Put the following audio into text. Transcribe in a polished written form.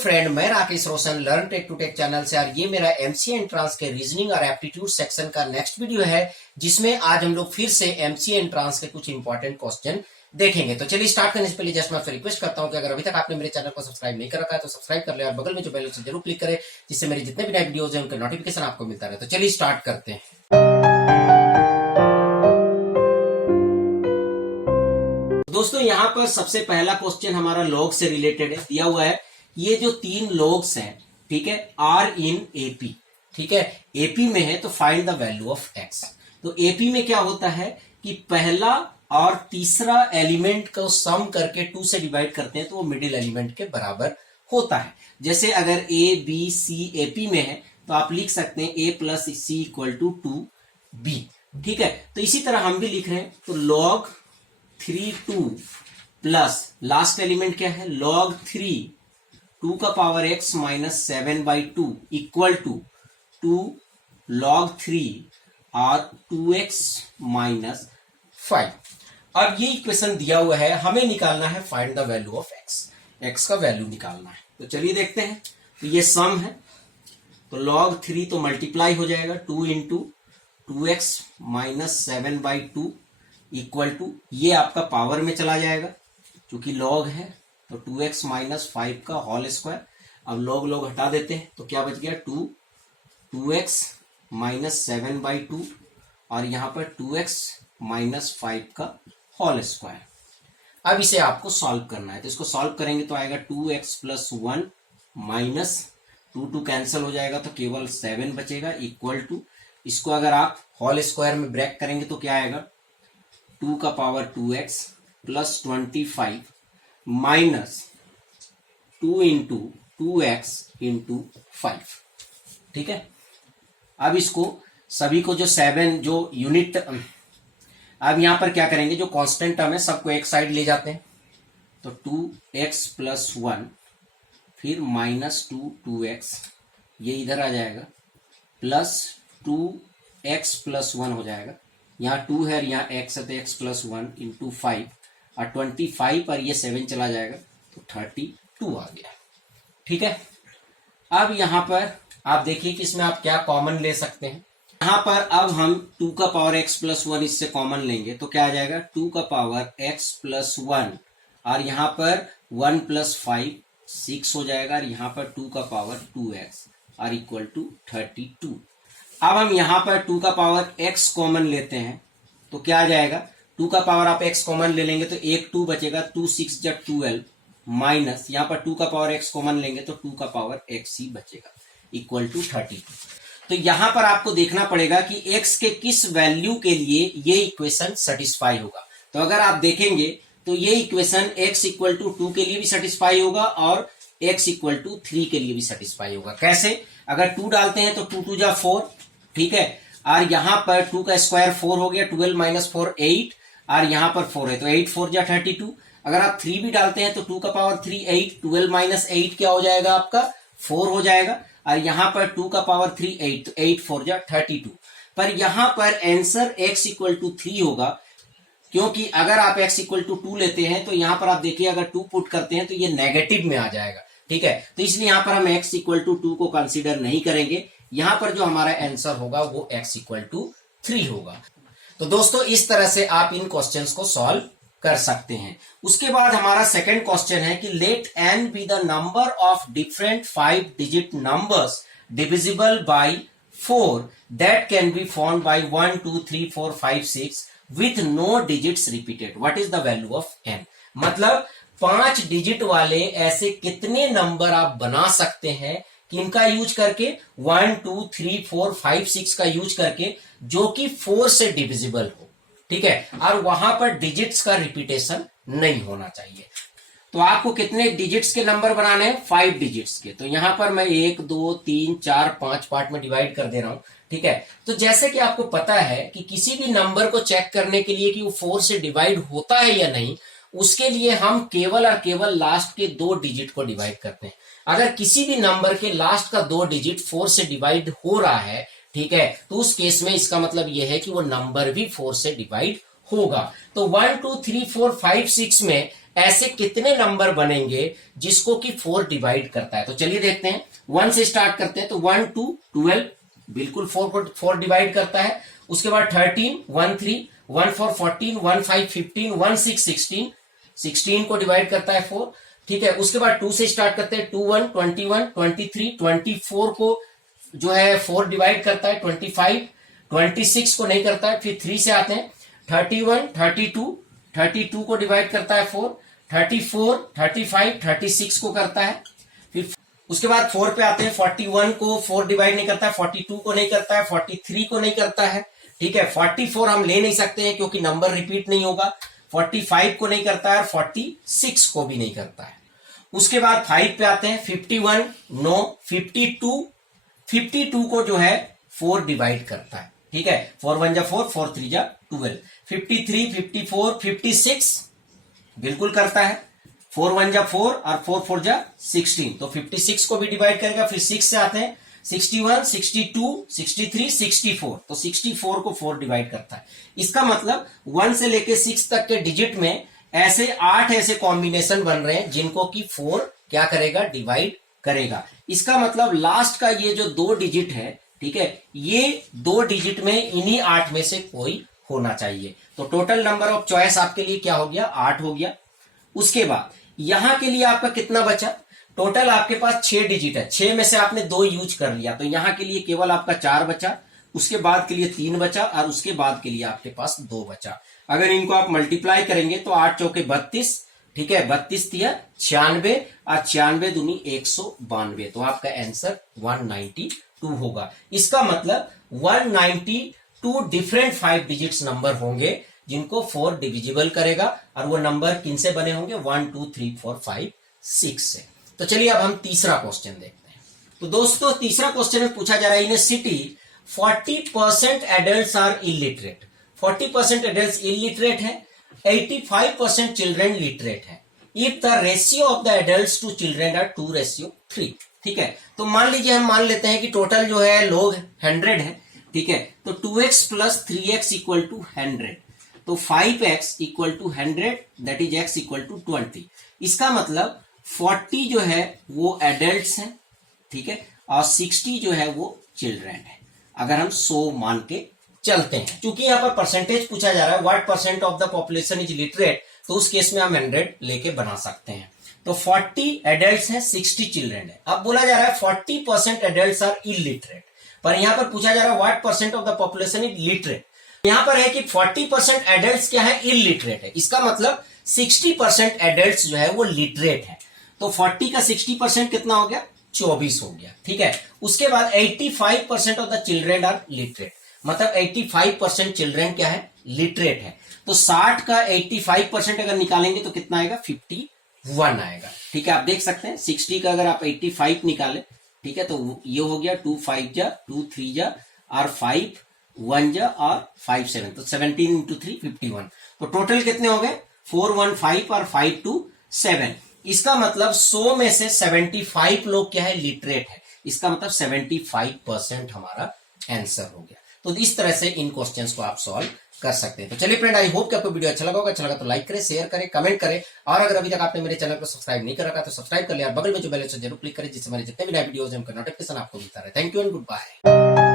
Friend, मैं Rakesh Roshan learn tech to tech channel से। और ये मेरा एमसीए एंट्रांस के रीजनिंग और एप्टीट्यूड सेक्शन का नेक्स्ट वीडियो है, जिसमें आज हम लोग फिर से एमसीए एंट्रांस के कुछ इंपॉर्टेंट क्वेश्चन देखेंगे। तो चलिए स्टार्ट करने से पहले जस्ट मैं आपसे रिक्वेस्ट करता हूं कि अगर अभी तक आपने मेरे चैनल को सब्सक्राइब नहीं कर रखा है तो सब्सक्राइब कर ले और बगल में जो बेल है उसे जरूर क्लिक करें, जिससे मेरे जितने भी नए वीडियोज हैं उनका नोटिफिकेशन आपको मिलता रहे। तो चलिए स्टार्ट करते हैं। दोस्तों, यहाँ पर सबसे पहला क्वेश्चन हमारा लॉग से रिलेटेड है। दिया हुआ है ये जो तीन लॉग्स हैं, ठीक है, आर इन एपी, ठीक है, एपी में है तो find the value of x. तो एपी में क्या होता है कि पहला और तीसरा एलिमेंट को सम करके 2 से डिवाइड करते हैं तो वो मिडिल एलिमेंट के बराबर होता है। जैसे अगर ए बी सी एपी में है तो आप लिख सकते हैं a plus C equal to 2b, ठीक है। तो इसी तरह हम भी लिख रहे हैं, तो log 3 2 प्लस लास्ट एलिमेंट क्या है, log 3 2 का power x minus 7/2 equal to 2 log 3 और 2x माइनस 5। अब ये इक्वेशन दिया हुआ है, हमें निकालना है find the value of x का वैल्यू निकालना है। तो चलिए देखते हैं। तो ये सम है, तो log 3 तो मल्टीप्लाई हो जाएगा 2 into 2x minus 7/2 equal to, ये आपका पावर में चला जाएगा क्योंकि log है, तो 2x माइनस 5 का होल स्क्वायर। अब log हटा देते हैं तो क्या बच गया, 2x माइनस 7/2 और यहां पर 2x माइनस 5 का होल स्क्वायर। अब इसे आपको सॉल्व करना है, तो इसको सॉल्व करेंगे तो आएगा 2x प्लस 1 माइनस 2 कैंसिल हो जाएगा तो केवल 7 बचेगा इक्वल टू, इसको अगर आप होल स्क्वायर में ब्रेक करेंगे तो क्या आएगा, 2 का power 2x plus 25 minus 2 into 2x into 5, ठीक है। अब इसको सभी को जो 7 जो यूनिट, अब यहां पर क्या करेंगे, जो कांस्टेंट टर्म है सबको एक साइड ले जाते हैं, तो 2x प्लस 1 फिर माइनस 2x, ये इधर आ जाएगा, प्लस 2x प्लस 1 हो जाएगा, यहाँ 2 है यहाँ x है तो x प्लस 1 इंटू 5 और 25 पर ये 7 चला जाएगा तो 32 आ गया, ठीक है। अब यहाँ पर आप देखिए कि इसमें आप क्या कॉमन ले सकते हैं। यहाँ पर अब हम 2 का पावर x प्लस 1 इससे कॉमन लेंगे तो क्या आ जाएगा, 2 का पावर x प्लस 1 और यहाँ पर 1 प्लस 5 6 हो जाएगा और यहाँ पर 2 का पावर 2x और इक्वल टू 32। अब हम यहाँ पर 2 का पावर x कॉमन लेते हैं तो क्या आ जाएगा, 2 का पावर आप x कॉमन ले लेंगे तो एक 2 बचेगा, 2 6 जा 12 माइनस यहाँ पर 2 का पावर x कॉमन लेंगे तो 2 का पावर x ही बचेगा इक्वल टू 32। तो यहां पर आपको देखना पड़ेगा कि x के किस वैल्यू के लिए ये इक्वेशन सेटिस्फाई होगा। तो अगर आप देखेंगे तो ये इक्वेशन x इक्वल टू 2 के लिए भी सेटिस्फाई होगा और x इक्वल टू 3 के लिए भी सेटिस्फाई होगा। कैसे, अगर 2 डालते हैं तो 2 2 जा 4, ठीक है, और यहां पर 2 का स्क्वायर 4 हो गया, 12 माइनस 4 8 और यहां पर 4 है तो 8 4 जा 32। अगर आप 3 भी डालते हैं तो 2 का पावर 3 8, 12 माइनस 8 क्या हो जाएगा आपका 4 हो जाएगा और यहां पर 2 का पावर 3 8 तो 8 4 जा 32। पर यहां पर आंसर x इक्वल टू 3 होगा, क्योंकि अगर आप x इक्वल टू 2 लेते हैं तो यहां पर आप देखिए अगर 2 पुट करते हैं तो ये नेगेटिव में आ जाएगा, ठीक है। तो इसलिए यहां पर हम x इक्वल टू 2 को कंसीडर नहीं करेंगे। यहां पर जो हमारा आंसर होगा वो x इक्वल टू 3 होगा। तो दोस्तों, इस तरह से आप इन क्वेश्चंस को सॉल्व कर सकते हैं। उसके बाद हमारा सेकंड क्वेश्चन है कि let n be the number of different 5 digit numbers divisible by 4 that can be found by 1 2 3 4 5 6 with no digits repeated, what is the value of n। मतलब 5 डिजिट वाले ऐसे कितने नंबर आप बना सकते हैं कि इनका यूज करके 1 2 3 4 5 6 का यूज करके जो कि 4 से डिविजिबल हो, ठीक है, और वहां पर डिजिट्स का रिपीटेशन नहीं होना चाहिए। तो आपको कितने डिजिट्स के नंबर बनाने हैं, 5 डिजिट्स के। तो यहां पर मैं 1 2 3 4 5 पार्ट में डिवाइड कर दे रहा हूं, ठीक है। तो जैसे कि आपको पता है कि किसी भी नंबर को चेक करने के लिए कि वो 4 से डिवाइड होता है या नहीं, उसके लिए हम केवल और केवल लास्ट के 2 डिजिट को डिवाइड करते हैं। अगर किसी भी नंबर के लास्ट का 2 डिजिट 4 से डिवाइड हो रहा है, ठीक है, तो उस केस में इसका मतलब यह है कि वो नंबर भी 4 से डिवाइड होगा। तो 1 2 3 4 5 6 में ऐसे कितने नंबर बनेंगे जिसको कि 4 डिवाइड करता है? तो चलिए देखते हैं, 1 से स्टार्ट करते हैं। तो 1 2 12 बिल्कुल 4 डिवाइड करता है। उसके बाद 13 1 3 1 4 14 1 5 15 1 6 16 16 को डिवाइड करता है 4। ठीक है, उसके बाद 2 से स्टार्ट करते हैं। 21 21 23 24 को जो है 4 डिवाइड करता है। 25 26 को नहीं करता है। फिर 3 से आते हैं, 31 32 को डिवाइड करता है 4। 34 35 36 को करता है। फिर उसके बाद 4 पे आते हैं, 41 को 4 डिवाइड नहीं करता है, 42 को नहीं करता है, 43 को नहीं करता है। ठीक है, 44 हम ले नहीं सकते हैं क्योंकि नंबर रिपीट नहीं होगा। 45 को नहीं करता है, 46 को भी नहीं करता है। उसके बाद 5 पे आते हैं, 51 नो, 52 को जो है 4 डिवाइड करता है। ठीक है, 4 1 जा 4 4 3 जा 12। 53 54 56 बिल्कुल करता है। 4 1 जा 4 और 4 4 जा 16, तो 56 को भी डिवाइड करेगा। फिर 6 से आते हैं, 61 62 63 64, तो 64 को 4 डिवाइड करता है। इसका मतलब 1 से लेके 6 तक के डिजिट में ऐसे 8 ऐसे कॉम्बिनेशन बन रहे हैं जिनको कि 4 क्या करेगा, डिवाइड करेगा। इसका मतलब लास्ट का ये जो 2 डिजिट है, ठीक है, ये 2 डिजिट में इन्हीं 8 में से कोई होना चाहिए। तो टोटल नंबर ऑफ चॉइस आपके लिए क्या हो गया, 8 हो गया। उसके बाद यहां के लिए आपका कितना बचा, टोटल आपके पास 6 डिजिट है, 6 में से आपने 2 यूज कर लिया, तो यहां के लिए केवल आपका 4 बचा। उसके बाद के लिए 3 बचा और उसके बाद के लिए आपके पास 2 बचा। अगर इनको आप मल्टीप्लाई करेंगे तो 8 चौके 32, ठीक है, 32 दिया 96 और 96 दूनी 192, तो आपका आंसर 192 होगा। इसका मतलब 192 डिफरेंट 5 डिजिट्स नंबर होंगे जिनको 4 डिविजिबल करेगा, और वो नंबर किन से बने होंगे, 1 2 3 4 5 6 से। तो चलिए अब हम तीसरा क्वेश्चन देखते हैं। तो दोस्तों तीसरा क्वेश्चन में पूछा जा रहा है, in a city 40% adults are illiterate. 40% adults illiterate है, 85% चिल्ड्रन लिटरेट है। If the ratio of the adults to children are 2:3। ठीक है, तो मान लीजिए हम मान लेते हैं कि टोटल जो है लोग 100 है। ठीक है, तो 2x plus 3x equal to 100, तो 5x equal to 100 that is x equal to 20। इसका मतलब 40 जो है वो एडल्ट्स हैं, ठीक है, और 60 जो है वो चिल्ड्रन है, अगर हम 100 मान के चलते हैं। क्योंकि यहां पर परसेंटेज पूछा जा रहा है, what percent of the population is literate, तो उस केस में हम 100 लेके बना सकते हैं। तो 40 एडल्ट्स हैं, 60 चिल्ड्रन है। अब बोला जा रहा है 40% एडल्ट्स आर इलिटरेट, पर यहां पर पूछा जा रहा है what percent of the population is literate. यहां पर है कि 40% एडल्ट्स क्या है, इलिटरेट है। इसका मतलब 60% एडल्ट्स जो है वो लिटरेट है। तो 40 का 60% कितना हो गया, 24 हो गया। ठीक है, उसके बाद 85% of the children are literate, मतलब 85% चिल्ड्रन क्या है, लिटरेट है। तो 60 का 85% अगर निकालेंगे तो कितना आएगा, 51 आएगा। ठीक है, आप देख सकते हैं 60 का अगर आप 85 निकाले, ठीक है, तो ये हो गया 2 5 जा 2 3 जा और 5 1 जा और 5 7, तो 17 इंटू 3 51। तो टोटल कितने हो गए, 4 1 5 और 5 2 7। इसका मतलब 100 में से 75 लोग क्या है, लिटरेट है। इसका मतलब 75% हमारा आंसर हो गया। तो इस तरह से इन क्वेश्चंस को आप सॉल्व कर सकते हैं। तो चलिए फ्रेंड, आई होप कि आपको वीडियो अच्छा लगा होगा। अच्छा लगा तो लाइक करें, शेयर करें, कमेंट करें, और अगर अभी तक आपने मेरे चैनल को सब्सक्राइब नहीं कर रखा तो सब्सक्राइब कर लिया, बगल में जो बेल आइकन जरूर क्लिक करें जिससे मेरे जितने भी नए वीडियोस हैं उनका नोटिफिकेशन आपको मिलता रहे। Thank you and good bye.